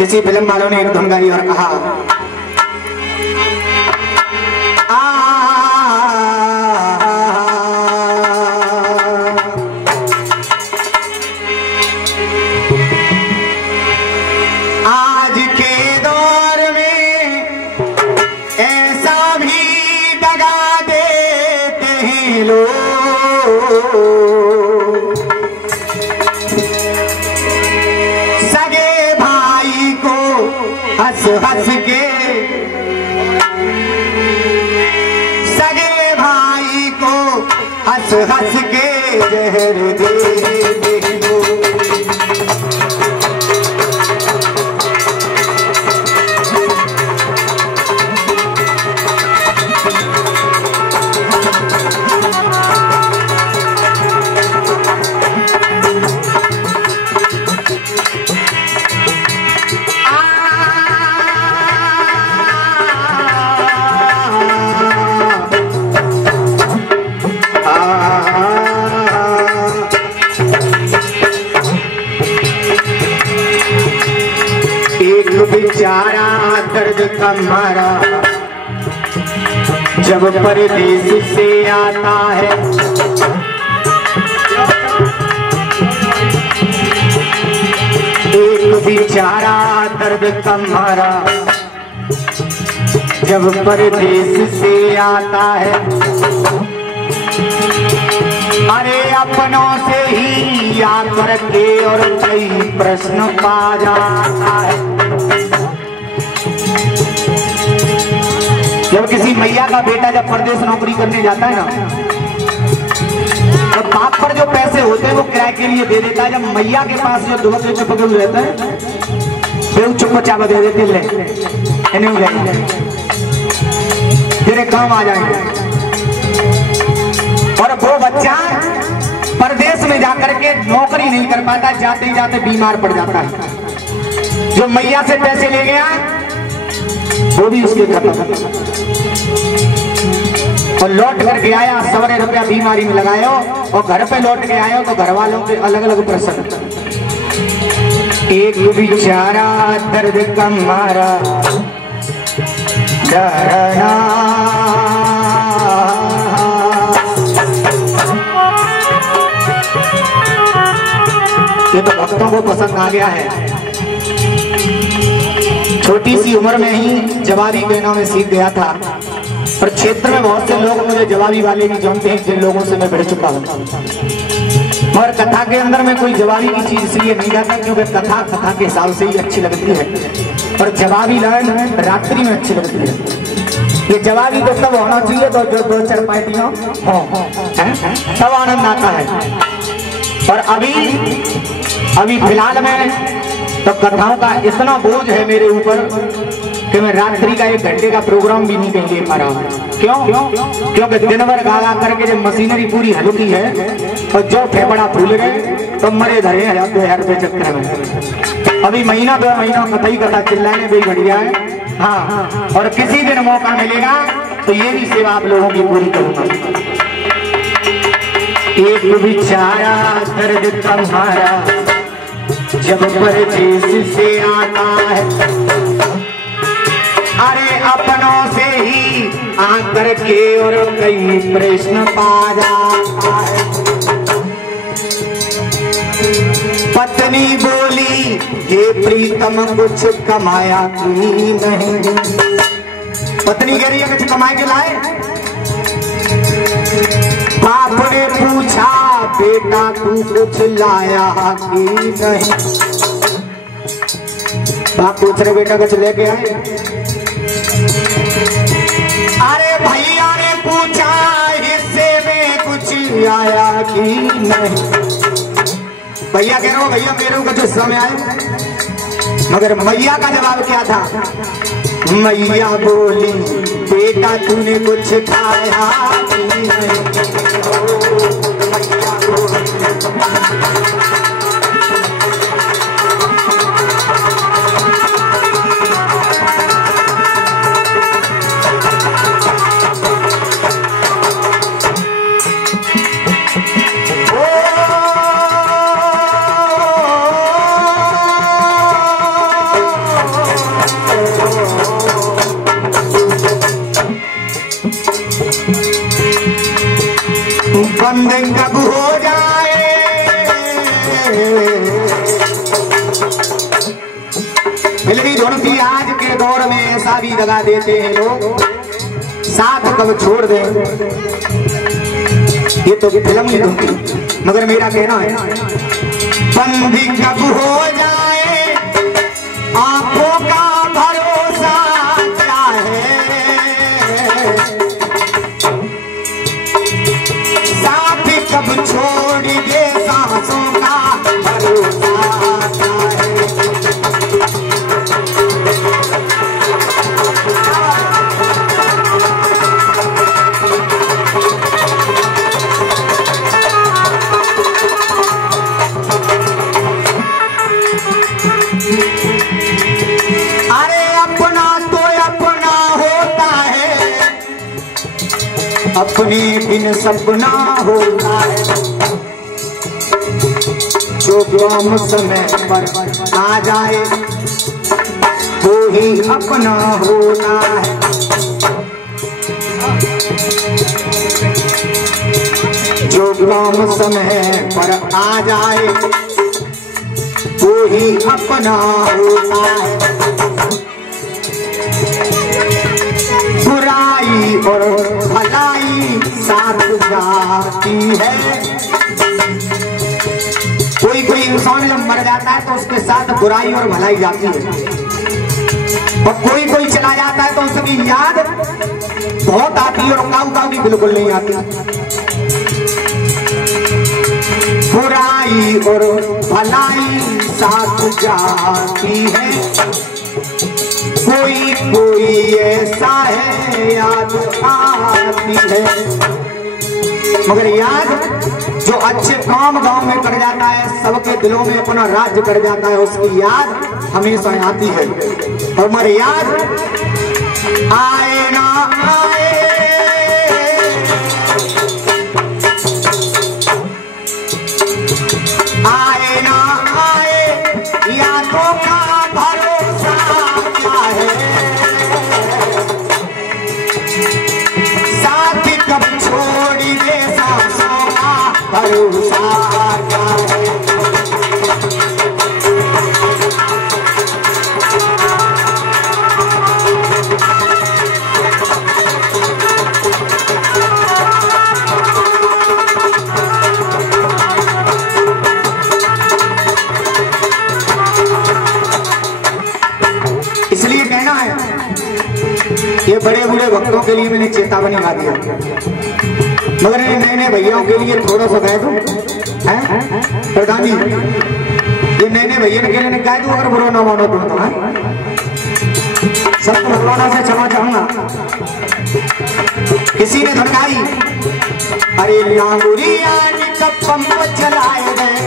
किसी फिल्म वालों ने एक धुन गाई और कहा आज के दौर में ऐसा भी दगा देते हैं लोग, सगे भाई को हंस हंस के, सगे भाई को हंस हंस के जहर दे दो। बेचारा दर्द का मारा जब परदेश से आता है, एक बेचारा दर्द का मारा जब परदेश से आता है, अरे अपनों से ही आकर के और कई प्रश्न पा जाता है। जब किसी मैया का बेटा जब परदेश नौकरी करने जाता है ना, तो बाप पर जो पैसे होते हैं वो किराए के लिए दे देता है। जब मैया के पास जो दो बच्चे चुप रहता है फिर चुपचाप दे देते ले तेरे काम आ जाएंगे। और वो बच्चा परदेश में जाकर के नौकरी नहीं कर पाता, जाते ही जाते बीमार पड़ जाता है। जो मैया से पैसे ले गया वो भी उसके खत्म, और लौट करके आया 100 रुपया बीमारी में लगायो, और घर पे लौट के आयो तो घर वालों के अलग अलग प्रश्न। एक बेचारा दर्द का मारा डरना, ये तो भक्तों को पसंद आ गया है। छोटी सी उम्र में ही जवाबी बहनों में सीख गया था, और क्षेत्र में बहुत से लोग मुझे जवाबी वाले भी जानते हैं जिन लोगों से मैं भिड़ चुका हूँ। मगर कथा के अंदर में कोई जवाबी की चीज इसलिए नहीं जाता क्योंकि कथा के हिसाब से ही अच्छी लगती है, और जवाबी लाइन रात्रि में अच्छी लगती है। ये जवाबी तो तब होना चाहिए तो जो 2-4 पार्टियों तब आनंद आता है। और अभी फिलहाल में तो कथाओं का इतना बोझ है मेरे ऊपर कि मैं रात्रि का 1 घंटे का प्रोग्राम भी नहीं कहीं ले पा रहा हूँ। क्यों? क्योंकि दिन भर गा करके जब मशीनरी पूरी हल्की है और जो फेफड़ा फूल गए तो मरे धरे हर पे चक्कर में। अभी महीना 2 महीना कथा चिल्लाने भी बढ़िया है। हाँ, और किसी दिन मौका मिलेगा तो ये भी सेवा आप लोगों की पूरी करूंगा। एक बेचारा दर्द तुम्हारा जब परदेश से आता है, अरे अपनों से ही आकर के और कई प्रश्न पा जाता है। पत्नी बोली ये प्रीतम कुछ कमाया कि नहीं। पत्नी कह रही है कुछ कमाए के लाए। बाप ने पूछा बेटा तू कुछ लाया कि नहीं। बाप पूछ रहे बेटा कुछ लेके आए। अरे भैया ने पूछा हिस्से में कुछ आया कि नहीं। भैया कह रहे हो भैया मेरे को कुछ समय आए। मगर मैया का जवाब क्या था? मैया बोली बेटा तूने कुछ खाया कि नहीं। बंद कब हो जाए। फिल्मी धुन की आज के दौर में ऐसा भी लगा देते हैं लोग, साथ कब छोड़ दें। ये तो फिल्म की धुन थी, मगर मेरा कहना है बंदी कब हो जाए आंखों का भरोसा क्या है, साथ कब छोड़ दे सांसों का भरोसा क्या है। अपने बिन सपना होता है, जो गम समय पर आ जाए वो ही अपना होता है। जो गम समय पर आ जाए वो ही अपना होता है। बुराई और भलाई साथ जाती है। कोई कोई इंसान जब मर जाता है तो उसके साथ बुराई और भलाई जाती है, और कोई कोई चला जाता है तो उसकी याद बहुत आती है और काऊ काऊ भी बिल्कुल नहीं आती। बुराई और भलाई साथ जाती है। कोई कोई ऐसा है याद आती है, मगर याद जो अच्छे काम गांव में कर जाता है, सबके दिलों में अपना राज्य कर जाता है, उसकी याद हमेशा आती है। और मगर याद आए ना आए, आए ना आए यादों का भरोसा क्या है, साथ कब छोड़ दे सांसों का भरोसा क्या है। इसलिए कहना है, ये बड़े बूढ़े भक्तों के लिए मैंने चेतावनी गा दिया, मगर नए नए भैयाओं के लिए थोड़ा सा कह दूं, प्रधान जी ये नए नए भैया के लिए कह दूं, अगर बुरा ना मानो तुम तो सबको भगवाना से क्षमा चाहूंगा। किसी ने धमकाई, अरे लांगुरिया कब पंप चलाए गए,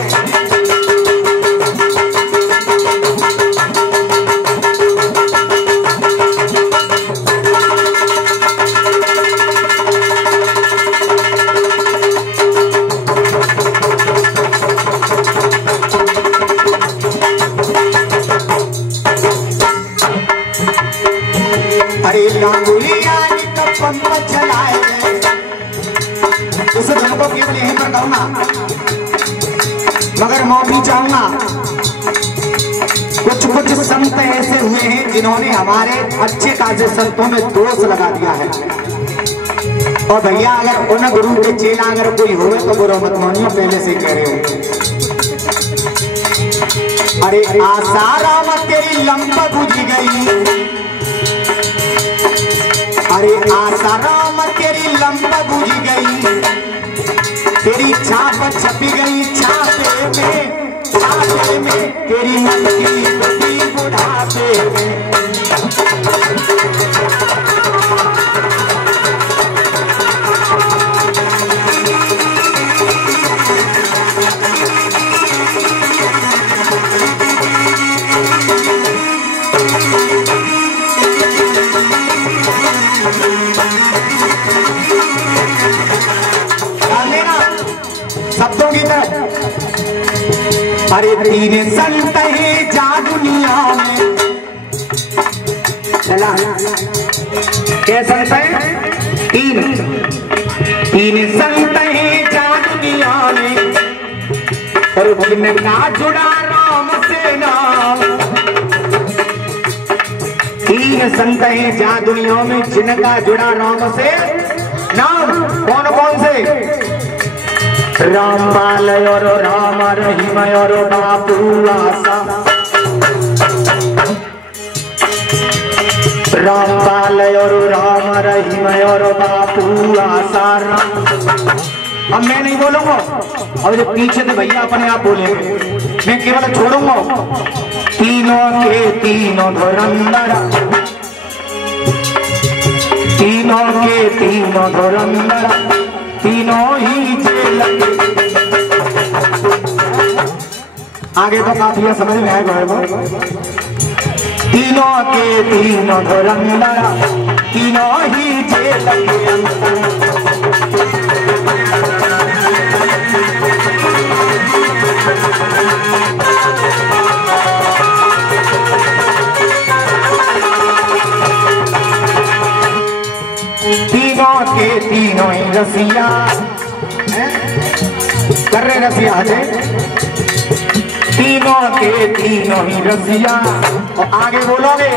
अरे लांगुलिया कब पंप चलाए गए। उस धन को केवल यहीं पर कहूंगा, मगर माफी चाहूंगा। कुछ कुछ संत ऐसे हुए हैं जिन्होंने हमारे अच्छे खासे संतों में दोष लगा दिया है, और भैया अगर उन गुरु के चेला अगर कोई हुए तो बुरा मत मानियो, पहले से कह रहे हो। अरे आसाराम तेरी लंब बुझ गई, अरे आसाराम तेरी लंब बुझ गई, तेरी छाप छपी गई छापे में तेरी मन की गति बुढ़ापे में। शब्दों की तरफ, अरे तीन संत है जा दुनिया में, चला क्या संत है? तीन संत है जा और जिनका जुड़ा राम से नाम। तीन संत हैं जहाँ दुनिया में जिनका जुड़ा राम से नाम। कौन कौन से? रामपाल और राम रहीम और बापू आसा। रामपाल और राम रहीम और बापू आसा राम। अब मैं नहीं बोलूंगा, अब जो पीछे से भैया अपने आप बोलेंगे, मैं केवल छोड़ूंगा। तीनों के तीनों धुरंधर, तीनों के तीनों धुरंधर, तीनों ही जेल। आगे तो काफी समझ में आएगा। तीनों के तीनों धुरंधर, तीनों ही जेल के अंदर। तीनों के तीनों ही रसिया कर रहे रसिया है। तीनों के तीनों ही रसिया। और आगे बोलोगे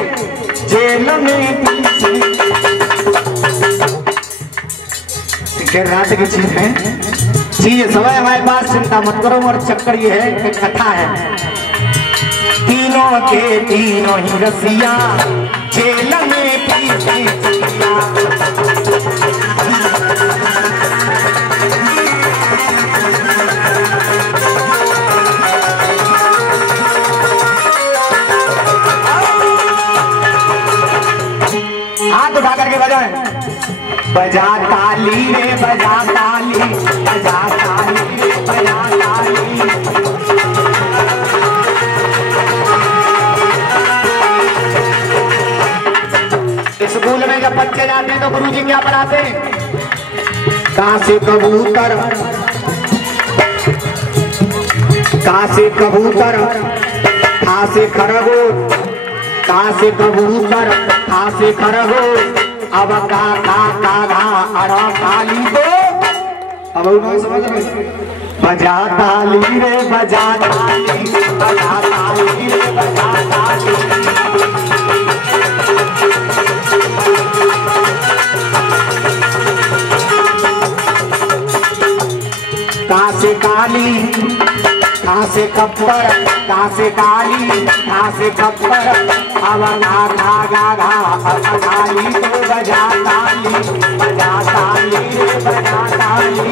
जेल में रात की चीज है, चीज सब है हमारे पास, चिंता मत करो। और चक्कर ये है कि कथा है। तीनों के तीनों ही रसिया जेल में पीछे। हाथ उठा करके बजाएं। बजा ताली रे बजा ताली, बजा ताली रे बजा ताली। स्कूल में जब बच्चे जाते हैं तो गुरुजी क्या पढ़ाते हैं? कहाँ से कबूतर, कहाँ से कबूतर, कहाँ से खरगोश, कहाँ से कबूतर, कहाँ से खरगोश। अब का अड़ा ताली को अब उन्होंने समझ रहे। बजा ताली रे बजा ताली, बजा ताली रे बजा ताली। कहाँ से काली, कहाँ से कब्बर, कहाँ से काली, कहाँ से कब्बर। अब ताली तो बजा ताली, बजा ताली रे बजा ताली।